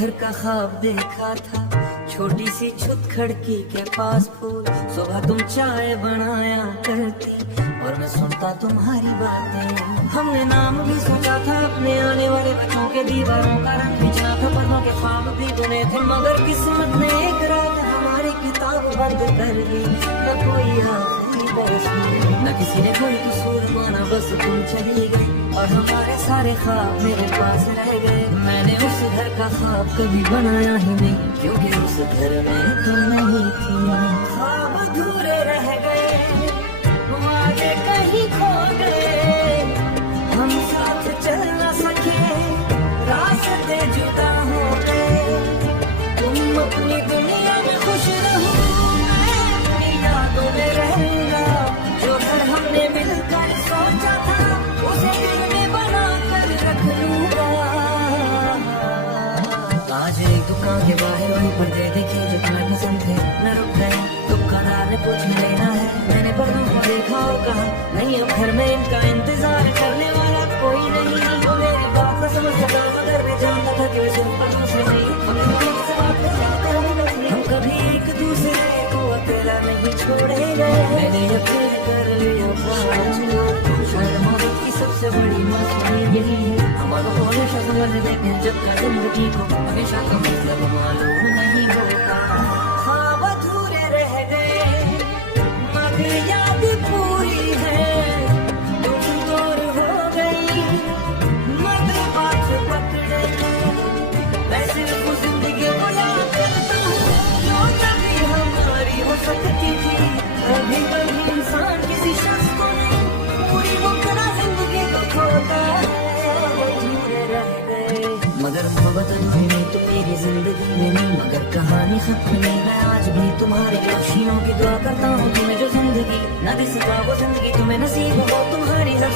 घर का ख्वाब देखा था, छोटी सी छुत खिड़की के पास फूल। सुबह तुम चाय बनाया करती और मैं सुनता तुम्हारी बातें। हमने नाम भी सोचा था अपने आने वाले बच्चों के, दीवारों का रंग बिछना था, पन्नों के ख्वाब भी बुने थे। मगर किस्मत ने एक रात हमारी किताब बंद कर दी। न कोई आखिरी बरस, न किसी ने कोई कसूर माना, बस तुम चली गई और हमारे सारे ख्वाब मेरे पास रह गए। मैंने उस घर का ख्वाब कभी बनाया ही नहीं, क्योंकि उस घर में तुम नहीं थी। ख्वाब अधूरे रह गए, वादे कहीं खो गए, हम साथ चल न सके, रास्ते जुदा हो गए। तुम अपनी दुनिया में खुश रहो, मैं अपनी यादों में रहूंगा। जो घर हमने मिलकर सोचा था, उसे दिल में बना कर रख लूंगा। आज एक दुकान के बाहर वही पर्दे देखे जो तुम्हें पसंद थे, न रुक गए। दुकानदार ने पूछ लेना है, मैंने पर्दों को देखा और कहा नहीं, अब घर में इनका इंतजार करने वाला कोई नहीं। वो मेरी बात न समझ सका, मगर मैं जानता था कि वे सिर्फ पर्दों से नहीं, हम कभी एक दूसरे को अकेला नहीं छोड़ेंगे। मैंने यकीन कर लिया, शायद मोहब्बत की सबसे बड़ी मौसमी यही है, हमारा हमेशा समझ देंगे जब का जिंदगी को हमेशा का मतलब मालूम नहीं होता। ख्वाब अधूरे रह गए, मगर याद पूरी है। तुम दूर हो गई, मगर बात पकड़े, मैं सिर्फ जिंदगी को याद करता हूँ जो कभी हमारी हो सकती थी। कभी कभी इंसान किसी शख्स को नहीं, पूरी मुमकिन जिंदगी को खोता है। अधूरे रह गए, मगर मोहब्बत अधूरी नहीं, तुम मेरी जिंदगी में नहीं, मगर कहानी खत्म नहीं। मैं आज भी तुम्हारी खुशियों की दुआ करता हूँ, तुम्हें जो जिंदगी न दे सका वो जिंदगी तुम्हें नसीब हो। तुम्हारी हर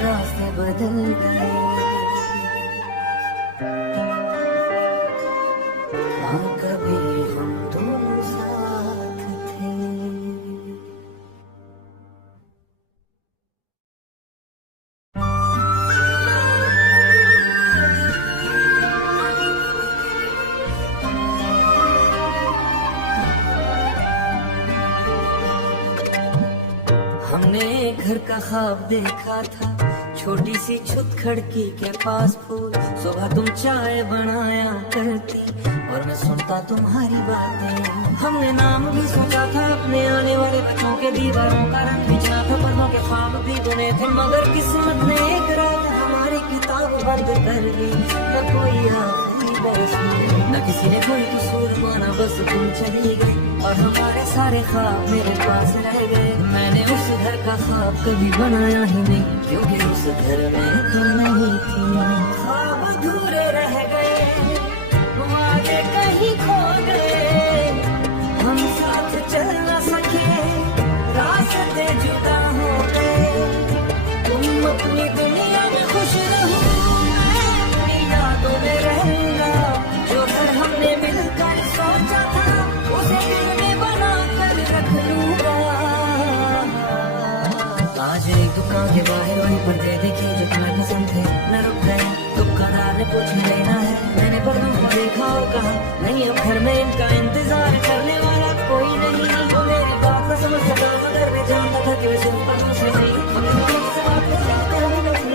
रास्ते बदल गए। हाँ, कभी हम दोनों साथ थे। हमने घर का ख्वाब देखा था, छोटी सी छुत खिड़की के पास फूल। सुबह तुम चाय बनाया करती और मैं सुनता तुम्हारी बातें। हमने नाम भी सोचा था अपने आने वाले बच्चों के, दीवारों का रंग बिछना था, पन्नों के ख्वाब भी बुने थे। मगर किस्मत ने एक रात हमारी किताब बंद कर दी। न कोई आखिरी बरस, न किसी ने कोई कसूर माना, बस तुम चली गई और हमारे सारे ख्वाब मेरे पास रह गए। मैंने उस घर का ख्वाब कभी बनाया ही नहीं, क्योंकि उस घर में तुम नहीं थी। ख्वाब अधूरे रह गए, वादे कहीं खो गए, हम साथ चल न सके, रास्ते जुदा हो गए। तुम अपनी दुनिया में खुश रहो, मैं अपनी यादों में रहूंगा। जो घर हमने मिलकर सोचा था, उसे दिल में बना कर रख लूंगा। आज एक दुकान के बाहर वही पर्दे देखे जो तुम्हें पसंद थे, न रुक गए। दुकानदार ने पूछ लेना है, मैंने पर्दों को देखा और कहा नहीं, अब घर में इनका इंतजार करने वाला कोई नहीं। वो मेरी बात न समझ सका, मगर मैं जानता था कि वे सिर्फ पर्दों से नहीं,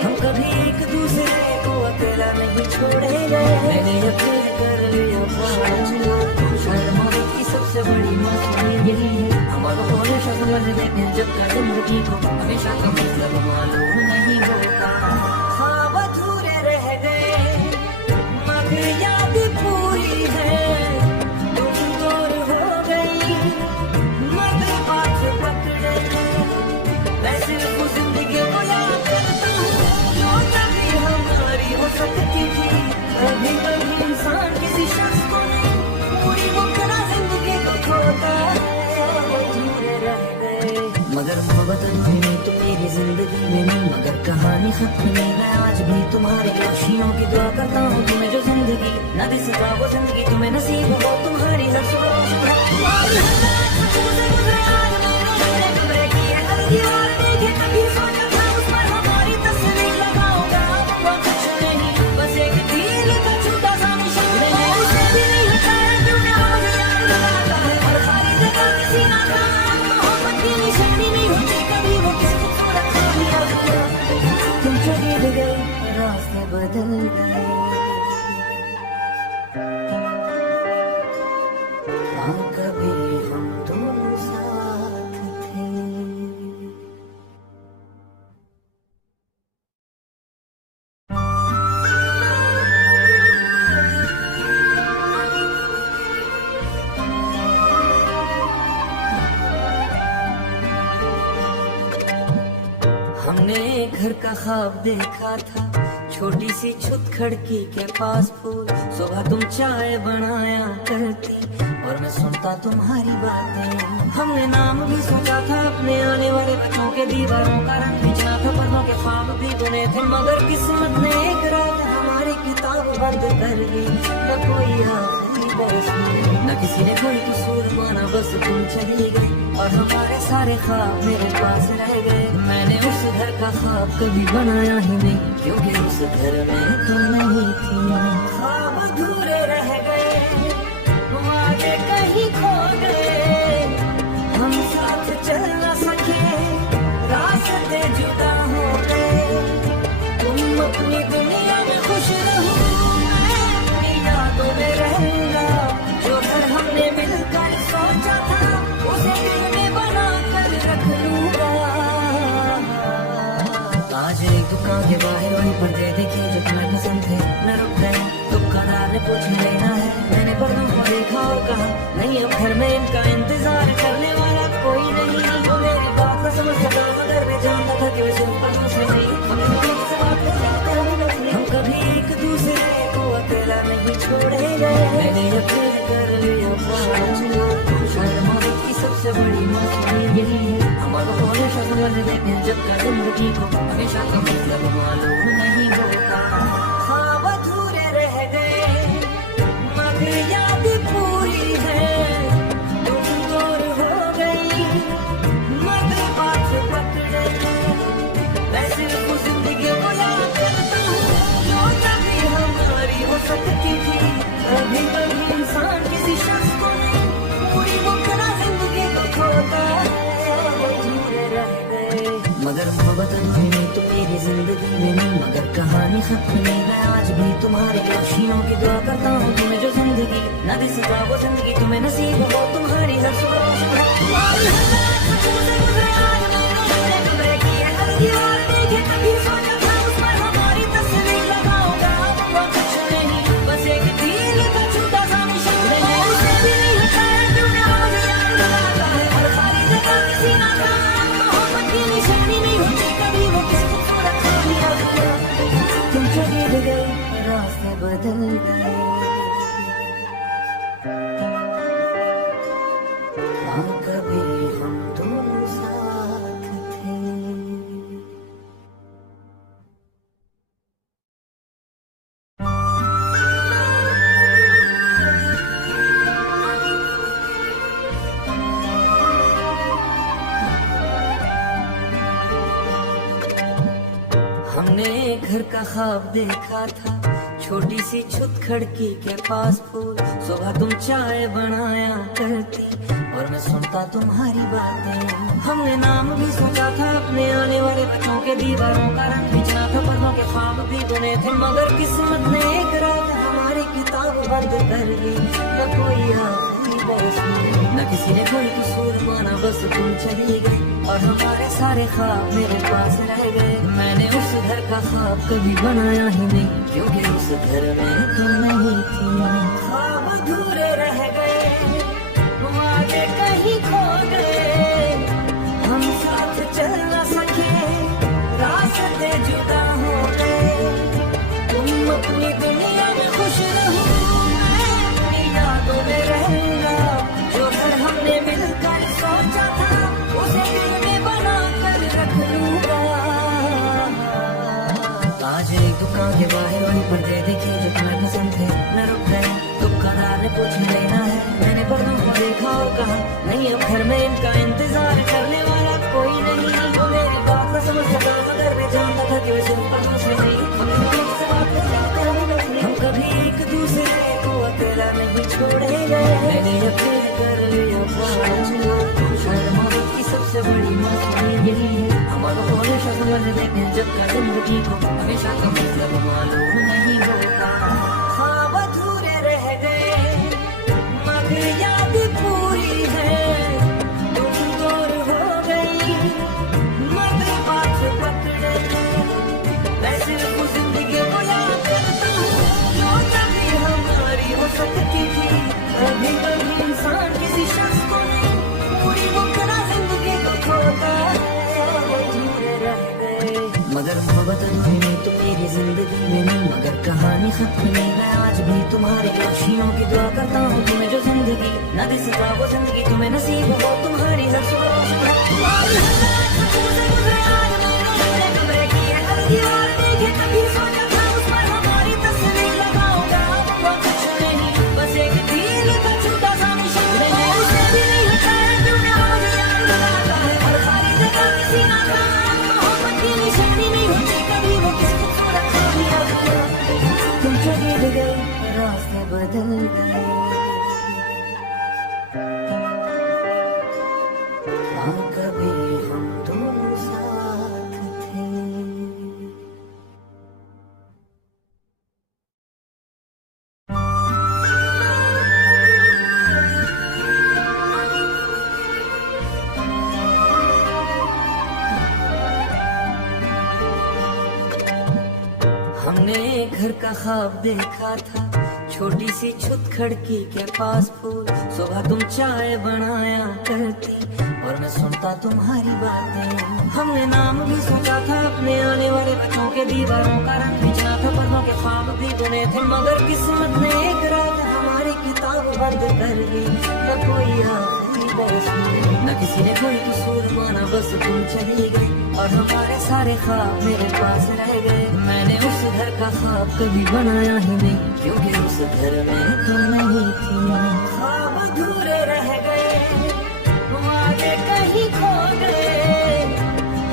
हम कभी एक दूसरे को अकेला नहीं छोड़ेंगे। मैंने यकीन कर लिया, शायद मोहब्बत की सबसे बड़ी मौसमी यही है, हमारा हमेशा समझ देंगे जब का जिंदगी को हमेशा का मतलब मालूम नहीं होता। ख्वाब अधूरे रह गए, मगर याद पूरी है। तुम दूर हो गई, मगर बात पकड़े, मैं सिर्फ जिंदगी को याद करता हूँ जो कभी हमारी हो सकती थी। कभी कभी इंसान किसी शख्स को नहीं, पूरी मुमकिन जिंदगी को खोता है। अधूरे रह गए, मगर खत्म नहीं, मैं आज भी तुम्हारी खुशियों की दुआ करता हूँ। तुम्हें जो जिंदगी न दिसता वो जिंदगी तुम्हें नसीब हो, तुम्हारी हर सुबह रास्ते बदल गए। हाँ, कभी हम दोनों साथ थे। हमने घर का ख्वाब देखा था, छोटी सी छुत खिड़की के पास फूल। सुबह तुम चाय बनाया करती और मैं सुनता तुम्हारी बातें। हमने नाम भी सोचा था अपने आने वाले बच्चों के, दीवारों का रंग खींचना था, पन्नों के ख्वाब भी बुने थे। मगर किस्मत ने एक रात हमारी किताब बंद कर दी। न कोई आखिरी बरस, न किसी ने कोई कसूर माना, बस तुम चली गई और हमारे सारे ख्वाब मेरे पास रह गए। मैंने उस घर का ख्वाब कभी बनाया ही नहीं, क्योंकि उस घर में तुम नहीं थी। ख्वाब अधूरे रह गए, वादे कहीं खो गए, हम साथ चल न सके, रास्ते जुदा हो गए। तुम अपनी दुनिया में खुश रहो, मैं अपनी यादों में रहूंगा। जो घर हमने मिलकर सोचा था उसे दिल में बना कर रख लूंगा। आज एक दुकान के बाहर वही पर्दे देखे जो तुम्हें पसंद थे, मैं रुक गया। दुकानदार ने पूछा लेना है, मैंने पर्दों को देखा और कहा नहीं, अब घर में इनका इंतजार करने वाला कोई नहीं। वो मेरी बात न समझ सका, मगर मैं जानता था कि वे सिर्फ पर्दों से नहीं, हम कभी एक दूसरे को अकेला नहीं छोड़ेंगे। मैंने यकीन कर लिया, शायद मौत की सबसे बड़ी मजबूरी यही है, हमारा हमेशा समझ देते जब तक जिंदगी को हमेशा का मतलब मालूम नहीं होता। ख्वाब अधूरे रह गए, मगर याद पूरी है। तुम दूर हो गई, मगर बात पकड़े। मैं सिर्फ जिंदगी को याद करता हूँ जो कभी हमारी हो सकती थी। कभी कभी इंसान किसी शख्स को नहीं, पूरी मुकरा जिंदगी को खोता है। अधूरे रह गए, मगर मोहब्बत अधूरी नहीं तो मेरी जिंदगी में नहीं। मगर कहानी खत्म नहीं, मैं आज भी तुम्हारी खुशियों की दुआ करता हूँ। तुम्हें जो जिंदगी न दिसता वो जिंदगी तुम्हें नसीब हो, तुम्हारी हर सुबह रास्ते बदल गए। हाँ, कभी हम दोनों साथ थे। हमने घर का ख्वाब देखा था, छोटी सी छुत खिड़की के पास फूल। सुबह तुम चाय बनाया करती और मैं सुनता तुम्हारी बातें। हमने नाम भी सोचा था अपने आने वाले बच्चों के, दीवारों का रंग खींचना था, पन्नों के ख्वाब भी बुने थे। मगर किस्मत ने एक रात हमारी किताब बंद कर दी। न कोई आखिरी बरस, न किसी ने कोई कसूर माना, बस तुम चली गई और हमारे सारे ख्वाब मेरे पास रह गए। मैंने उस घर का ख्वाब कभी बनाया ही नहीं, क्योंकि उस घर में तुम नहीं थी। ख्वाब अधूरे रह गए, वादे कहीं खो गए, हम साथ चल न सके, रास्ते जुदा हो गए। तुम अपनी दुनिया में खुश रहो, मैं अपनी यादों में रहूंगा। जो घर हमने मिलकर सोचा था उसे दिल में बना कर रख लूंगा। आज एक दुकान के बाहर वही पर्दे देखे जो तुम्हें पसंद थे। मैं रुक गया, दुकानदार ने पूछ लेना है। मैंने पर्दों को देखा और कहा नहीं, अब घर में इनका इंतजार करने वाला कोई नहीं। वो मेरी बात न समझ सका मगर मैं जानता था कि वे सिर्फ पर्दों से नहीं, हम कभी एक दूसरे को अकेला नहीं छोड़ेंगे। मैंने अकेले कर लिया शायद मोहब्बत की सबसे बड़ी मस्ती यही है। हमारा हमेशा समझ देंगे जब का जिंदगी को हमेशा का मतलब मालूम नहीं होता। ख्वाब अधूरे रह गए मगर याद पूरी है। तुम दूर हो गई मगर बात पकड़े। मैं सिर्फ जिंदगी को याद करता हूँ जो कभी हमारी हो सकती थी। कभी कभी इंसान किसी शख्स को नहीं पूरी मुकरा जिंदगी को खोता है। मगर मोहब्बत अधूरी नहीं तो मेरी जिंदगी में नहीं, मगर कहानी खत्म नहीं। मैं आज भी तुम्हारी खुशियों की दुआ करता हूँ। तुम्हें जो जिंदगी न दे सका वो जिंदगी तुम्हें नसीब हो। तुम्हारी हर सुबह रास्ते बदल गए। हाँ कभी हम दोनों साथ थे। हमने घर का ख्वाब देखा था, छोटी सी छुत खिड़की के पास फूल। सुबह तुम चाय बनाया करती और मैं सुनता तुम्हारी बातें। हमने नाम भी सोचा था अपने आने वाले बच्चों के। दीवारों का रंग बिछा था, पर्दों के ख्वाब भी बुने थे। मगर किस्मत ने एक रात हमारी किताब बंद कर दी। न कोई आखिरी बरस न किसी ने कोई कसूर माना, बस तुम चली गई और हमारे सारे ख्वाब मेरे पास रह गए। मैंने उस घर का ख्वाब कभी बनाया ही नहीं क्योंकि उस घर में तुम नहीं थी। ख्वाब अधूरे रह गए, वादे कहीं खो गए।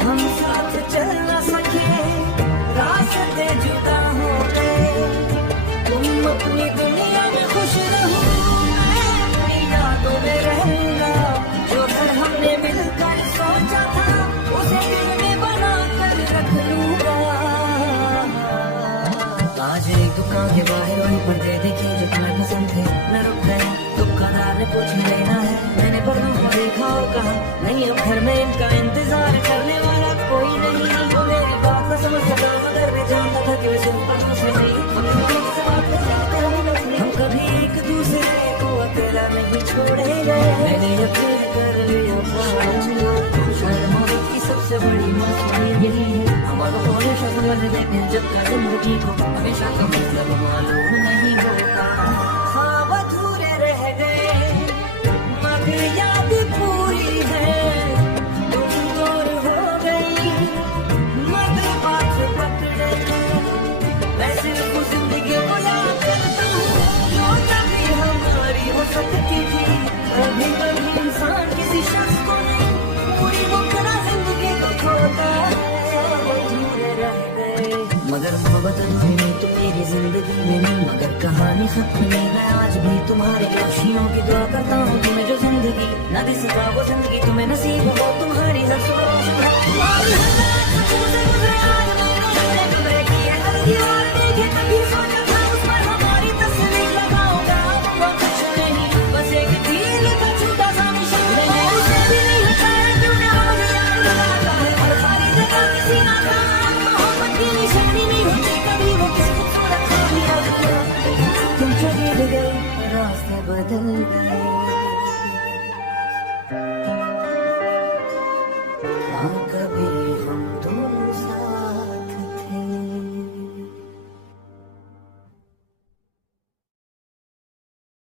हम साथ चल न सके, रास्ते जुदा हो गए। तुम अपनी दुनिया में खुश रहो, मैं अपनी यादों में रहूंगा। जो घर हमने मिलकर सोचा था उसे दिल में बना कर रख लूंगा। आज एक दुकान के बाहर वही पर्दे देखे जो तुम्हें पसंद थे। मैं रुक गया, दुकानदार ने पूछ लेना है। मैंने पर्दों को देखा और कहा नहीं, अब घर में इनका इंतजार करने वाला कोई नहीं। वो मेरी बात न समझ सका मगर मैं जानता था कि वे सिर्फ पर्दों से नहीं, हम कभी एक दूसरे को अकेला नहीं छोड़ेंगे। मैंने अकेले कर लिया शायद मोहब्बत की सबसे बड़ी मस्ती यही है। हमारा हमेशा समझ देंगे जब का जिंदगी को हमेशा का मतलब मालूम नहीं होता। ख्वाब अधूरे रह गए मगर याद पूरी है। तुम दूर हो गई मगर बात पकड़े। मैं सिर्फ जिंदगी को याद करता हूँ जो कभी हमारी हो सकती थी। कभी कभी इंसान किसी शख्स को नहीं पूरी मुकरा जिंदगी को खोता है। मगर मोहब्बत अधूरी नहीं तो मेरी जिंदगी में नहीं, मगर कहानी खत्म नहीं। मैं आज भी तुम्हारी खुशियों की दुआ करता हूँ। तुम्हें जो जिंदगी न दे सका वो जिंदगी तुम्हें नसीब हो। तुम्हारी हर सुबह रास्ते बदल गए।